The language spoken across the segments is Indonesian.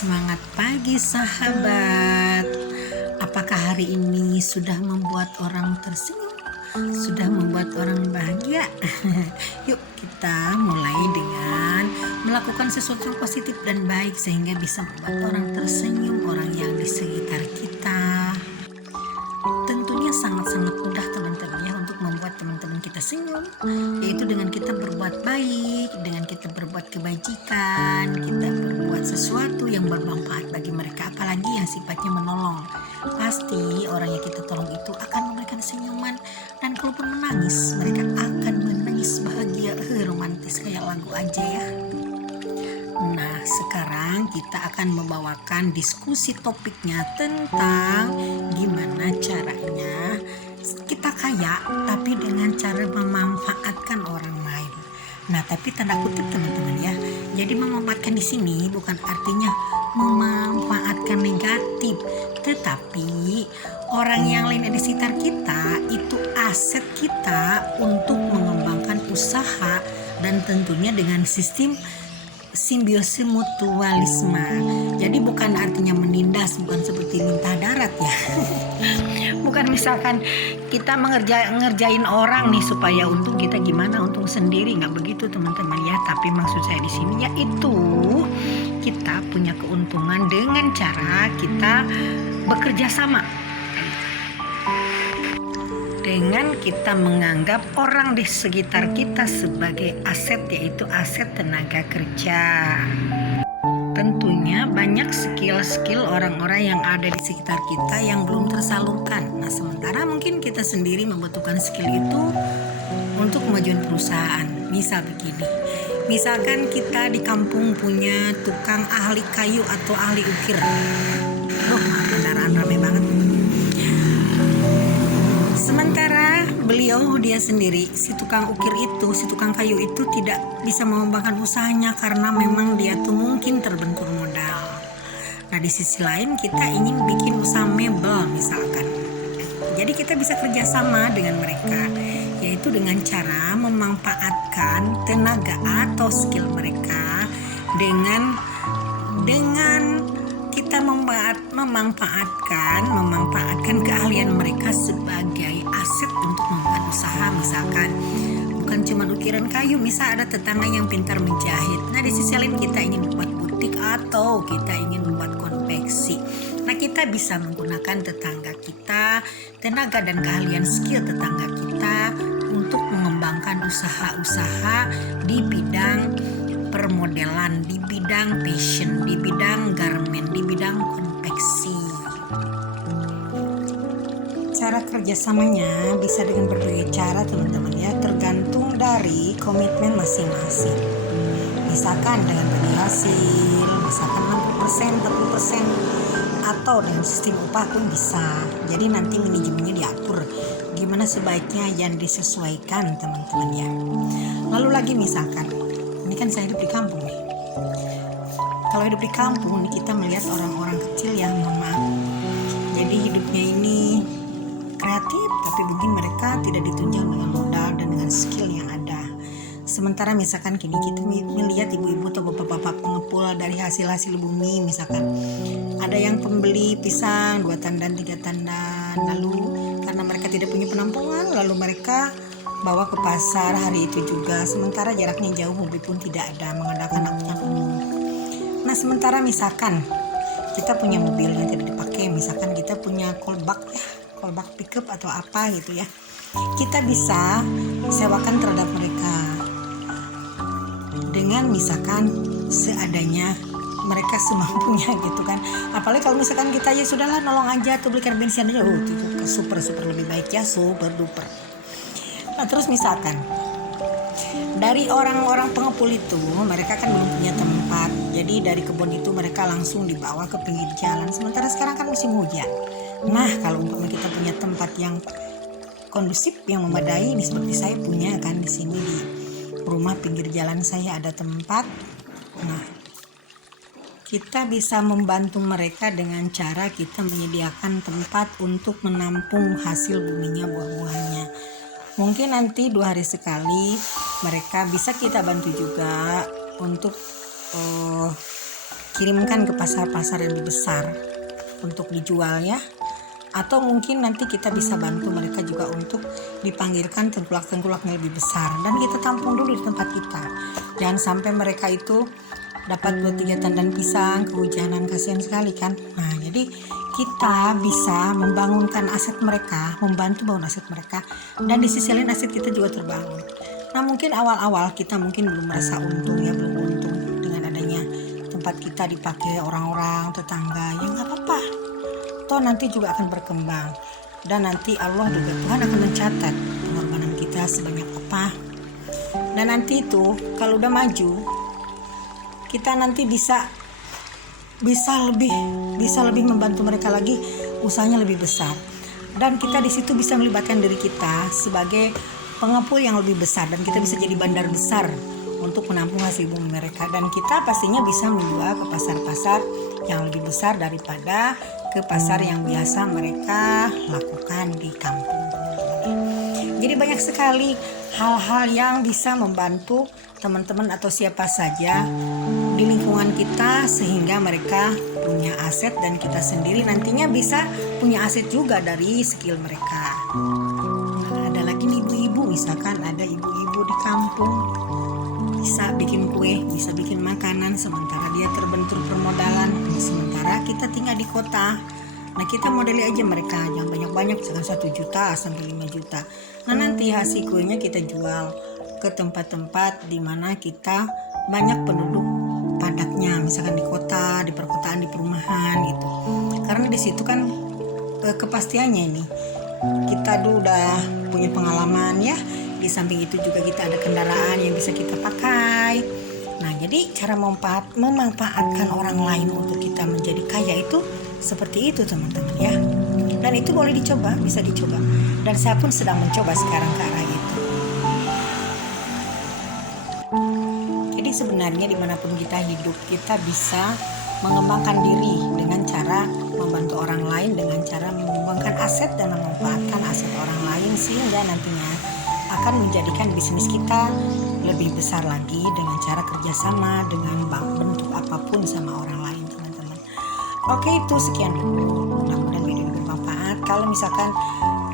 Semangat pagi sahabat. Apakah hari ini sudah membuat orang tersenyum? Sudah membuat orang bahagia? Yuk kita mulai dengan melakukan sesuatu yang positif dan baik sehingga bisa membuat orang tersenyum, orang yang di sekitar kita. Tentunya sangat-sangat mudah teman-teman ya untuk membuat teman-teman kita senyum, yaitu dengan kita berbuat baik, dengan kita berbuat kebajikan, kita berbuat sesuatu yang bermanfaat bagi mereka, apalagi yang sifatnya menolong. Pasti orang yang kita tolong itu akan memberikan senyuman, dan kalaupun menangis, mereka akan menangis bahagia, romantis kayak lagu aja ya. Nah, sekarang kita akan membawakan diskusi topiknya tentang gimana caranya kita kaya tapi dengan cara memanfaatkan orang lain. Nah, tapi tanda kutip teman-teman ya. Jadi memanfaatkan di sini bukan artinya memanfaatkan negatif, tetapi orang yang lain di sekitar kita itu aset kita untuk mengembangkan usaha, dan tentunya dengan sistem simbiosis mutualisme. Jadi bukan artinya menindas, bukan seperti muntah darat ya. Bukan misalkan kita ngerjain orang nih supaya untung kita gimana, untung sendiri, nggak begitu teman-teman ya. Tapi maksud saya di sini yaitu kita punya keuntungan dengan cara kita bekerja sama, dengan kita menganggap orang di sekitar kita sebagai aset, yaitu aset tenaga kerja. Tentunya banyak skill-skill orang-orang yang ada di sekitar kita yang belum tersalurkan. Nah, sementara mungkin kita sendiri membutuhkan skill itu untuk kemajuan perusahaan. Misal begini, misalkan kita di kampung punya tukang ahli kayu atau ahli ukir. Kendaraan rame banget. Sementara dia sendiri, si tukang ukir itu, si tukang kayu itu tidak bisa mengembangkan usahanya karena memang dia tuh mungkin terbentur modal. Nah, di sisi lain kita ingin bikin usaha mebel misalkan. Jadi kita bisa kerjasama dengan mereka, yaitu dengan cara memanfaatkan tenaga atau skill mereka dengan kita memanfaatkan keahlian mereka sebagai aset untuk membuat usaha. Misalkan bukan cuma ukiran kayu, misal ada tetangga yang pintar menjahit. Nah, di sisi lain kita ingin membuat butik atau kita ingin membuat konveksi. Nah, kita bisa menggunakan tetangga kita, tenaga dan keahlian skill tetangga kita untuk mengembangkan usaha-usaha di bidang permodelan, di bidang fashion, di bidang garment, di bidang konveksi. Cara kerjasamanya bisa dengan berbagai cara teman-teman ya, tergantung dari komitmen masing-masing. Misalkan dengan bagi hasil, misalkan 60%, 40%, atau dengan sistem upah pun bisa. Jadi nanti manajemennya diatur gimana sebaiknya yang disesuaikan teman-teman ya. Lalu lagi misalkan, ini kan saya hidup di kampung nih. Kalau hidup di kampung nih, kita melihat orang-orang kecil yang jadi hidupnya ini kreatif, tapi mungkin mereka tidak ditunjang dengan modal dan dengan skill yang ada. Sementara misalkan kini kita melihat ibu-ibu atau bapak-bapak pengepul dari hasil-hasil bumi, misalkan ada yang pembeli pisang 2 tandan 3 tandan, lalu karena mereka tidak punya penampungan, lalu mereka bawa ke pasar hari itu juga, sementara jaraknya jauh, mobil pun tidak ada, menggunakan angkutan umum. Nah, sementara misalkan kita punya mobil yang tidak dipakai, misalkan kita punya kolbak pickup atau apa gitu ya, kita bisa sewakan terhadap mereka dengan misalkan seadanya, mereka semampunya gitu kan. Apalagi kalau misalkan kita ya sudahlah nolong aja atau belikan bensin aja, itu super lebih baik ya, super duper. Nah, terus misalkan dari orang-orang pengepul itu, mereka kan belum punya tempat, jadi dari kebun itu mereka langsung dibawa ke pinggir jalan. Sementara sekarang kan musim hujan. Nah, kalau umpama kita punya tempat yang kondusif, yang memadai, ini seperti saya punya kan di sini di rumah pinggir jalan saya ada tempat. Nah, kita bisa membantu mereka dengan cara kita menyediakan tempat untuk menampung hasil buminya, buah-buahnya. Mungkin nanti 2 hari sekali mereka bisa kita bantu juga untuk kirimkan ke pasar-pasar yang lebih besar untuk dijual ya. Atau mungkin nanti kita bisa bantu mereka juga untuk dipanggilkan tengkulak-tengkulak yang lebih besar dan kita tampung dulu di tempat kita. Jangan sampai mereka itu dapat 2-3 tandan pisang kehujanan, kasihan sekali kan. Nah jadi kita bisa membangunkan aset mereka, membantu bangun aset mereka, dan di sisi lain aset kita juga terbangun. Nah mungkin awal-awal kita mungkin belum merasa untung ya, belum untung dengan adanya tempat kita dipakai orang-orang tetangga, ya nggak apa-apa, toh nanti juga akan berkembang dan nanti Allah juga, Tuhan akan mencatat pengorbanan kita sebanyak apa. Dan nanti itu kalau udah maju, kita nanti bisa lebih membantu mereka lagi, usahanya lebih besar, dan kita di situ bisa melibatkan diri kita sebagai pengepul yang lebih besar, dan kita bisa jadi bandar besar untuk menampung hasil bumi mereka, dan kita pastinya bisa menjual ke pasar-pasar yang lebih besar daripada ke pasar yang biasa mereka lakukan di kampung. Jadi banyak sekali hal-hal yang bisa membantu teman-teman atau siapa saja di lingkungan kita sehingga mereka punya aset, dan kita sendiri nantinya bisa punya aset juga dari skill mereka. Nah, ada lagi nih ibu-ibu, misalkan ada ibu-ibu di kampung bisa bikin kue, bisa bikin makanan, sementara dia terbentur permodalan, sementara kita tinggal di kota. Nah kita modeli aja mereka, jangan banyak-banyak, misalkan 1 juta sampai 5 juta. Nah nanti hasil kuenya kita jual ke tempat-tempat di mana kita banyak penduduk padatnya, misalkan di kota, di perkotaan, di perumahan gitu. Karena di situ kan kepastiannya ini kita dulu udah punya pengalaman ya. Di samping itu juga kita ada kendaraan yang bisa kita pakai. Nah jadi cara memanfaatkan orang lain untuk kita menjadi kaya itu seperti itu teman-teman ya. Dan itu boleh dicoba, bisa dicoba. Dan saya pun sedang mencoba sekarang ke arah itu. Jadi sebenarnya dimanapun kita hidup, kita bisa mengembangkan diri dengan cara membantu orang lain, dengan cara mengembangkan aset dan memanfaatkan aset orang lain, sehingga nantinya akan menjadikan bisnis kita lebih besar lagi dengan cara kerjasama dengan bentuk apapun sama orang lain teman-teman. Oke, itu sekian dulu, mudah-mudahan video ini bermanfaat. Kalau misalkan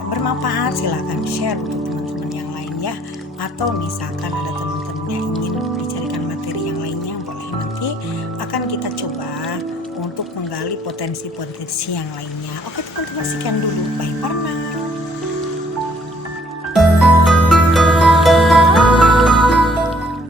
bermanfaat silahkan share untuk teman-teman yang lain ya, atau misalkan ada teman-teman yang ingin dicarikan materi yang lainnya, boleh, nanti akan kita coba untuk menggali potensi-potensi yang lainnya. Oke teman-teman, sekian dulu, bye for now.